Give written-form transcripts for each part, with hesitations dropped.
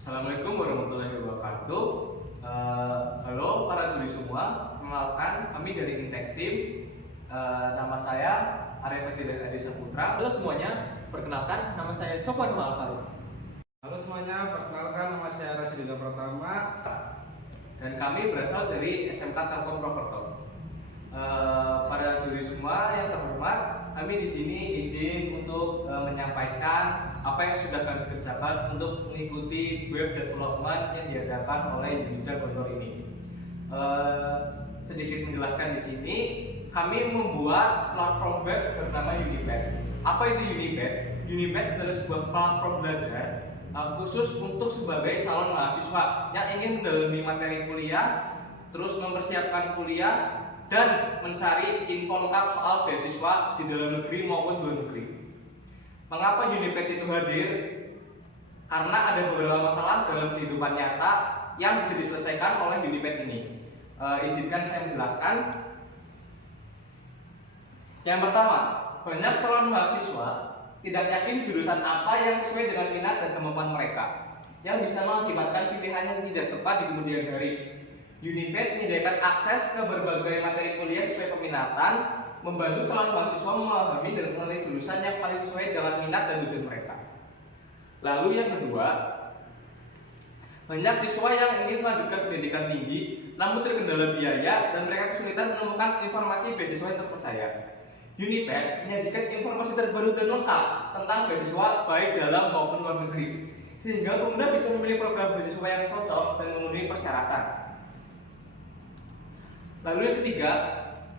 Assalamualaikum warahmatullahi wabarakatuh. Halo para juri semua, kenalkan kami dari Intek Team. Nama saya Arya Adi Saputra. Halo semuanya, perkenalkan nama saya Sofwan Malfaru. Halo semuanya, perkenalkan nama saya Rasidina Pratama. Dan kami berasal dari SMK Telkom Prokerto. Para juri semua yang terhormat, kami di sini izin untuk menyampaikan apa yang sudah kami kerjakan untuk mengikuti web development yang diadakan oleh Unida Gontor ini. Sedikit menjelaskan di sini, kami membuat platform web bernama Unipad. Apa itu Unipad? Unipad adalah sebuah platform belajar khusus untuk sebagai calon mahasiswa yang ingin mendalami materi kuliah, terus mempersiapkan kuliah, dan mencari info lengkap soal beasiswa di dalam negeri maupun luar negeri. Mengapa Unipad itu hadir? Karena ada beberapa masalah dalam kehidupan nyata yang bisa diselesaikan oleh Unipad ini. Izinkan saya menjelaskan. Yang pertama, banyak calon mahasiswa tidak yakin jurusan apa yang sesuai dengan minat dan kemampuan mereka, yang bisa mengakibatkan pilihan yang tidak tepat di kemudian hari. Unipad menyediakan akses ke berbagai materi kuliah sesuai peminatan, membantu calon mahasiswa memahami dan mengenai jurusan yang paling sesuai dengan minat dan tujuan mereka. Lalu yang kedua, banyak siswa yang ingin melanjutkan pendidikan tinggi namun terkendala biaya dan mereka kesulitan menemukan informasi beasiswa yang terpercaya. Unipad menyajikan informasi terbaru dan lengkap tentang beasiswa baik dalam maupun luar negeri, sehingga pengguna bisa memilih program beasiswa yang cocok dan memenuhi persyaratan. Lalu yang ketiga,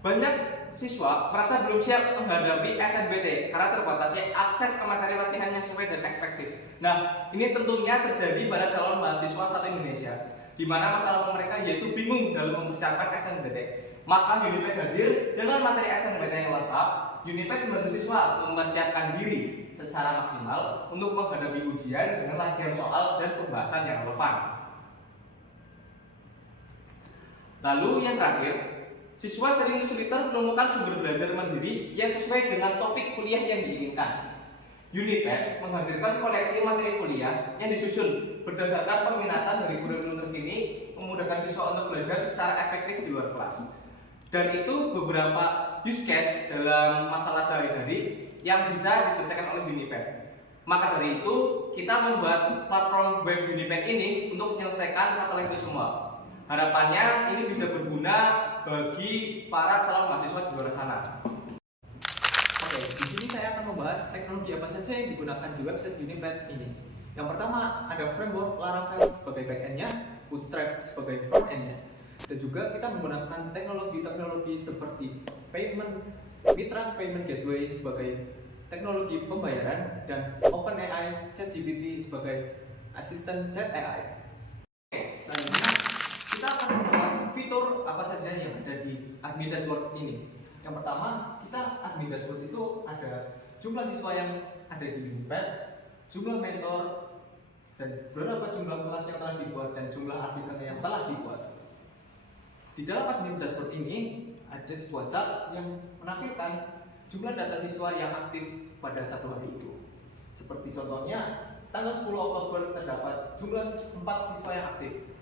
banyak siswa merasa belum siap menghadapi SNBT karena terbatasnya akses ke materi latihan yang sesuai dan efektif. Nah, ini tentunya terjadi pada calon mahasiswa satu Indonesia, di mana masalah mereka yaitu bingung dalam mempersiapkan SNBT. Maka Unipad hadir dengan materi SNBT yang lengkap. Unipad membantu siswa untuk mempersiapkan diri secara maksimal untuk menghadapi ujian dengan latihan soal dan pembahasan yang relevan. Lalu yang terakhir, siswa sering kesulitan menemukan sumber belajar mandiri yang sesuai dengan topik kuliah yang diinginkan. Unipad menghadirkan koleksi materi kuliah yang disusun berdasarkan peminatan dari kurikulum terkini, memudahkan siswa untuk belajar secara efektif di luar kelas. Dan itu beberapa use case dalam masalah sehari-hari yang bisa diselesaikan oleh Unipad. Maka dari itu, kita membuat platform web Unipad ini untuk menyelesaikan masalah itu semua. Harapannya ini bisa berguna bagi para calon mahasiswa di luar sana. Oke, di sini saya akan membahas teknologi apa saja yang digunakan di website Unipad ini. Yang pertama ada framework Laravel sebagai backend-nya, Bootstrap sebagai front-end-nya, dan juga kita menggunakan teknologi-teknologi seperti payment, Mitrans Payment Gateway sebagai teknologi pembayaran, dan OpenAI ChatGPT sebagai asisten chat AI. Oke, selanjutnya kita akan membahas fitur apa saja yang ada di admin dashboard ini. Yang pertama, kita admin dashboard itu ada jumlah siswa yang ada di Unipad, jumlah mentor, dan berapa jumlah kelas yang telah dibuat dan jumlah artikel yang telah dibuat. Di dalam admin dashboard ini ada sebuah chart yang menampilkan jumlah data siswa yang aktif pada satu hari itu. Seperti contohnya, tanggal 10 Oktober terdapat jumlah 4 siswa yang aktif.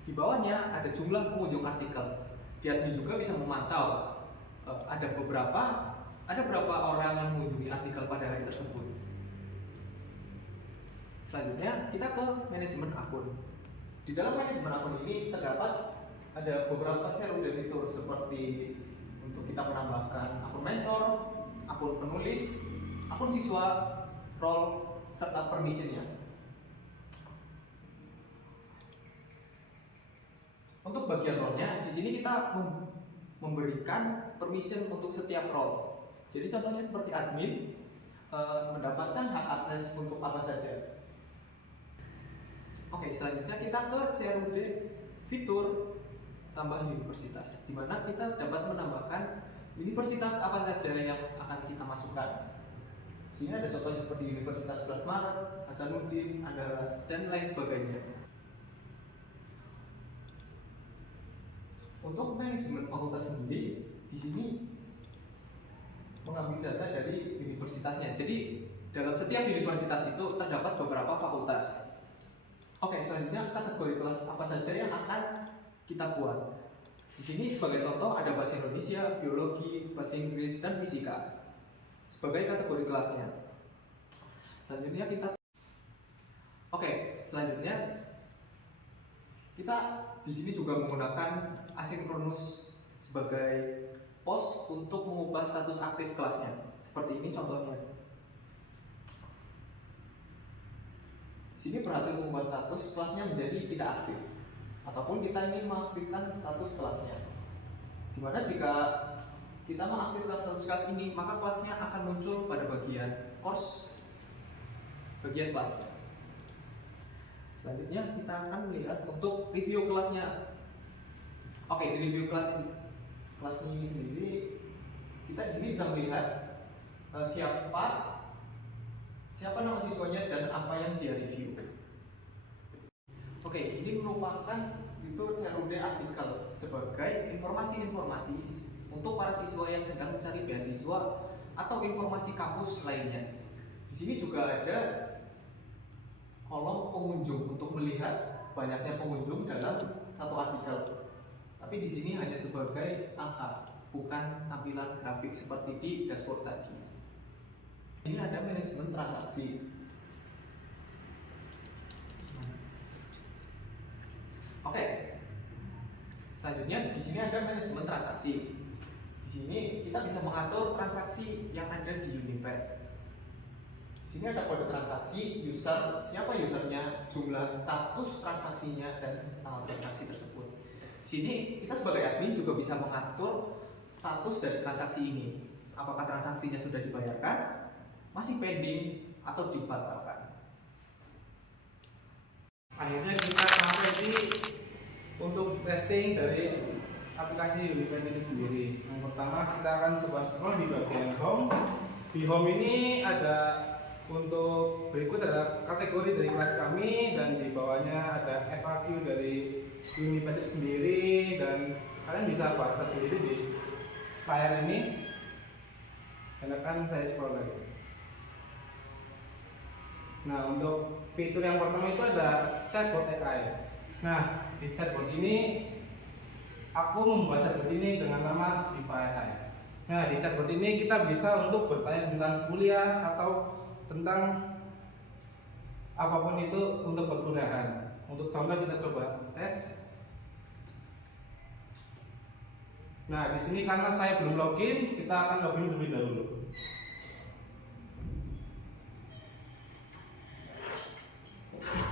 Di bawahnya ada jumlah pengunjung artikel. Di admin juga bisa memantau ada berapa orang yang mengunjungi artikel pada hari tersebut. Selanjutnya kita ke manajemen akun. Di dalam manajemen akun ini terdapat ada beberapa cara dan fitur seperti untuk kita menambahkan akun mentor, akun penulis, akun siswa, role, serta permissionnya. Untuk bagian role-nya, di sini kita memberikan permission untuk setiap role. Jadi contohnya seperti admin mendapatkan hak akses untuk apa saja. Oke, selanjutnya kita ke CRUD fitur tambah universitas, di mana kita dapat menambahkan universitas apa saja yang akan kita masukkan. Di sini ada contohnya seperti Universitas 11 Maret, Hasanuddin, Andalas, dan lain sebagainya. Untuk manajemen fakultas sendiri, di sini mengambil data dari universitasnya. Jadi dalam setiap universitas itu terdapat beberapa fakultas. Oke, selanjutnya kategori kelas apa saja yang akan kita buat. Di sini sebagai contoh ada bahasa Indonesia, biologi, bahasa Inggris, dan fisika sebagai kategori kelasnya. Selanjutnya selanjutnya kita di sini juga menggunakan asinkronus sebagai pos untuk mengubah status aktif kelasnya. Seperti ini contohnya. Di sini berhasil mengubah status kelasnya menjadi tidak aktif, ataupun kita ingin mengaktifkan status kelasnya. Dimana jika kita mengaktifkan status kelas ini, maka kelasnya akan muncul pada bagian bagian kelasnya. Selanjutnya kita akan melihat untuk review kelasnya. Oke, di review kelas ini sendiri kita di sini bisa melihat siapa nama siswanya dan apa yang dia review. Oke, ini merupakan fitur CRUD artikel sebagai informasi-informasi untuk para siswa yang sedang mencari beasiswa atau informasi kampus lainnya. Di sini juga ada kolom pengunjung untuk melihat banyaknya pengunjung dalam satu artikel. Tapi di sini hanya sebagai angka, bukan tampilan grafik seperti di dashboard tadi. Ini ada manajemen transaksi. Oke. Selanjutnya di sini ada manajemen transaksi. Di sini kita bisa mengatur transaksi yang ada di Unipad. Di sini ada kode transaksi, user, siapa usernya, jumlah status transaksinya, dan tanggal transaksi tersebut. Di sini kita sebagai admin juga bisa mengatur status dari transaksi ini. Apakah transaksinya sudah dibayarkan, masih pending, atau dibatalkan. Akhirnya kita sampai di untuk testing dari aplikasi Unipad ini sendiri. Yang pertama kita akan coba scroll di bagian home. Di home ini ada untuk berikut ada kategori dari kelas kami, dan di bawahnya ada FAQ dari Unipad itu sendiri, dan kalian bisa baca sendiri di layar ini. Dan akan saya scroll lagi. Nah, untuk fitur yang pertama itu ada chatbot AI. Nah, di chatbot ini aku membuat chatbot ini dengan nama Siva AI. Nah, di chatbot ini kita bisa untuk bertanya tentang kuliah atau tentang apapun itu untuk perkuliahan. Untuk contoh kita coba tes. Nah, di sini karena saya belum login, kita akan login terlebih dahulu.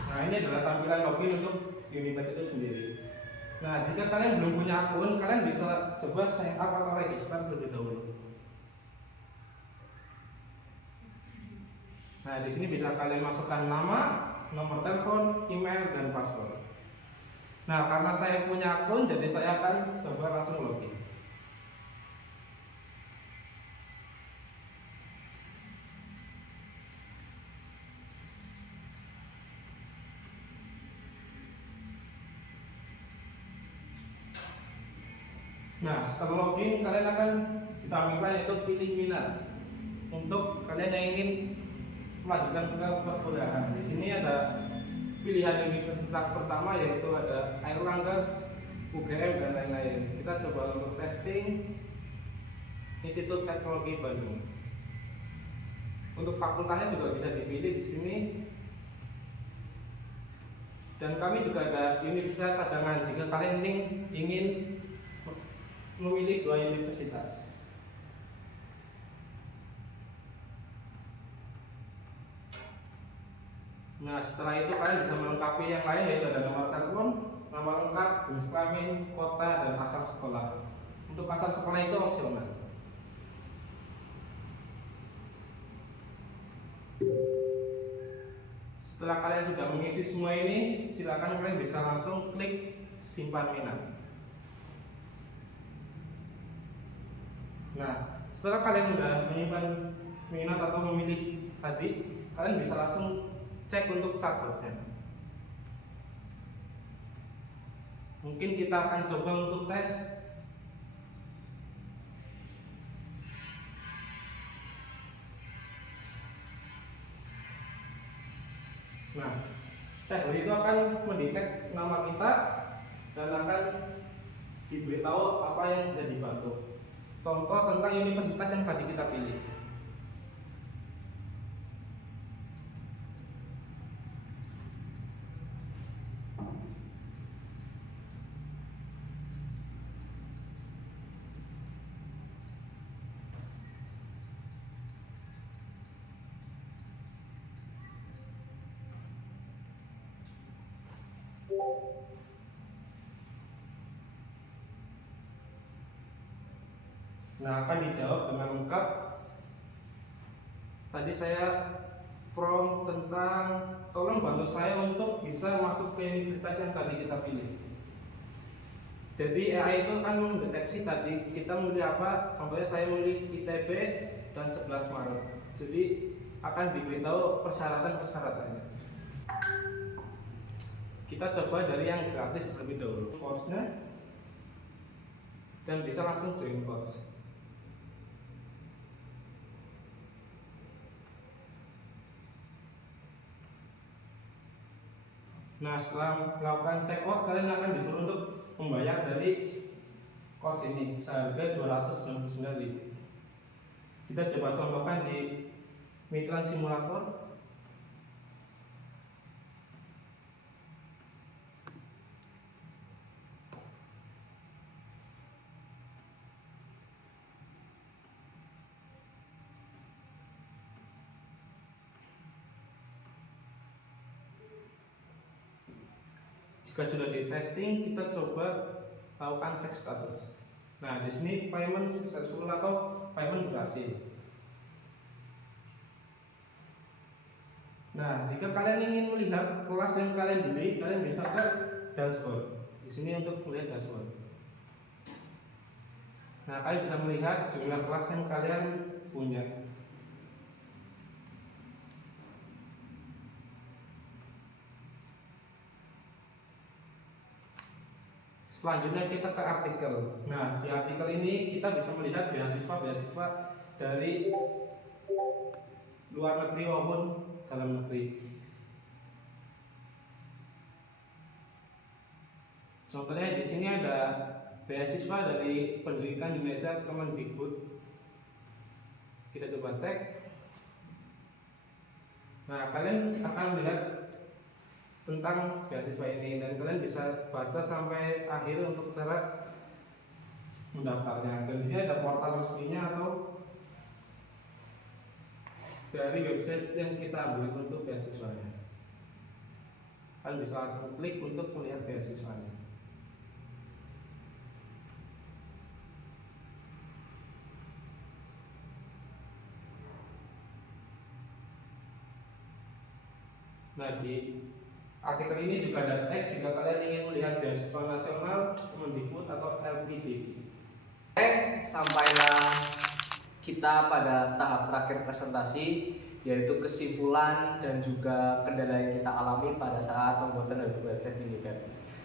Nah, ini adalah tampilan login untuk Unipad itu sendiri. Nah, jika kalian belum punya akun, kalian bisa coba sign up atau register terlebih dahulu. Nah, di sini bisa kalian masukkan nama, nomor telepon, email, dan password. Nah, karena saya punya akun, jadi saya akan coba langsung login. Nah, setelah login kalian akan ditampilkan yaitu pilih minat untuk kalian yang ingin melanjutkan ke perkuliahan. Di sini ada pilihan universitas pertama yaitu ada Airlangga, UGM, dan lain-lain. Kita coba untuk testing Institut Teknologi Bandung. Untuk fakultasnya juga bisa dipilih di sini. Dan kami juga ada universitas cadangan jika kalian ingin memilih 2 universitas. Nah, setelah itu kalian bisa melengkapi yang lain yaitu ada nomor telepon, nama lengkap, jenis kelamin, kota, dan asal sekolah. Untuk asal sekolah itu opsional. Setelah kalian sudah mengisi semua ini, silakan kalian bisa langsung klik simpan minat. Nah, setelah kalian sudah menyimpan minat atau memilih tadi, kalian bisa langsung cek untuk chatbotnya. Mungkin kita akan coba untuk tes. Nah, Cekbot itu akan mendetek nama kita dan akan diberitahu apa yang bisa dibantu. Contoh tentang universitas yang tadi kita pilih. Nah, akan dijawab dengan lengkap. Tadi saya prompt tentang tolong bantu saya untuk bisa masuk ke universitas yang tadi kita pilih. Jadi AI itu akan mendeteksi tadi kita memilih apa. Contohnya saya memilih ITB dan 11 Maret. Jadi akan diberitahu persyaratan-persyaratannya. Kita coba dari yang gratis terlebih dahulu, course-nya, dan bisa langsung join course. Nah, setelah melakukan check out, kalian akan disuruh untuk membayar dari course ini seharga 299.000. Kita coba contohkan di Migran Simulator. Jika sudah di testing, kita coba lakukan cek status. Nah, di sini payment successful atau payment berhasil. Nah, jika kalian ingin melihat kelas yang kalian beli, kalian bisa ke dashboard. Di sini untuk melihat dashboard. Nah, kalian bisa melihat jumlah kelas yang kalian punya. Selanjutnya kita ke artikel. Nah, di artikel ini kita bisa melihat beasiswa-beasiswa dari luar negeri maupun dalam negeri. Contohnya di sini ada beasiswa dari Pendidikan Indonesia Kemendikbud. Kita coba cek. Nah, kalian akan melihat tentang beasiswa ini dan kalian bisa baca sampai akhir untuk cara mendaftarnya. Dan di sini ada portal resminya atau dari website yang kita ambil untuk beasiswanya. Kalian bisa langsung klik untuk melihat beasiswanya. Nah, di artikel ini juga ada teks jika kalian ingin melihat beasiswa nasional, Kemendikbud atau LPDP. Sampailah kita pada tahap terakhir presentasi, yaitu kesimpulan dan juga kendala yang kita alami pada saat pembuatan website Uniped.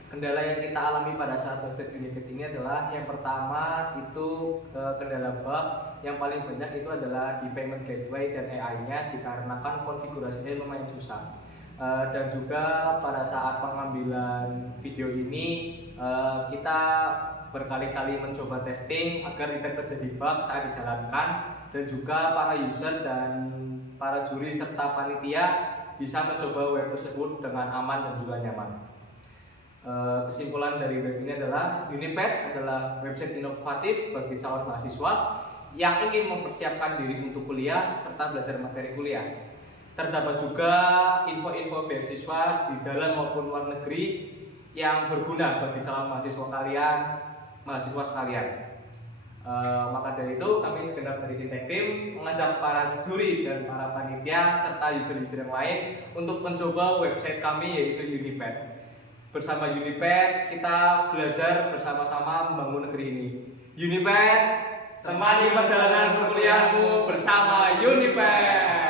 Kendala yang kita alami pada saat website Uniped ini adalah yang pertama itu kendala bug. Yang paling banyak itu adalah di payment gateway dan AI-nya dikarenakan konfigurasinya lumayan susah. Dan juga pada saat pengambilan video ini kita berkali-kali mencoba testing agar tidak terjadi bug saat dijalankan, dan juga para user dan para juri serta panitia bisa mencoba web tersebut dengan aman dan juga nyaman. Kesimpulan dari web ini adalah Uniped adalah website inovatif bagi calon mahasiswa yang ingin mempersiapkan diri untuk kuliah serta belajar materi kuliah. Terdapat juga info-info beasiswa di dalam maupun luar negeri yang berguna bagi calon mahasiswa sekalian. Maka dari itu kami segenap dari Tech Team mengajak para juri dan para panitia serta user-user yang lain untuk mencoba website kami yaitu Uniped. Bersama Uniped kita belajar bersama-sama membangun negeri ini. Uniped, temani perjalanan perkuliahanmu bersama Uniped.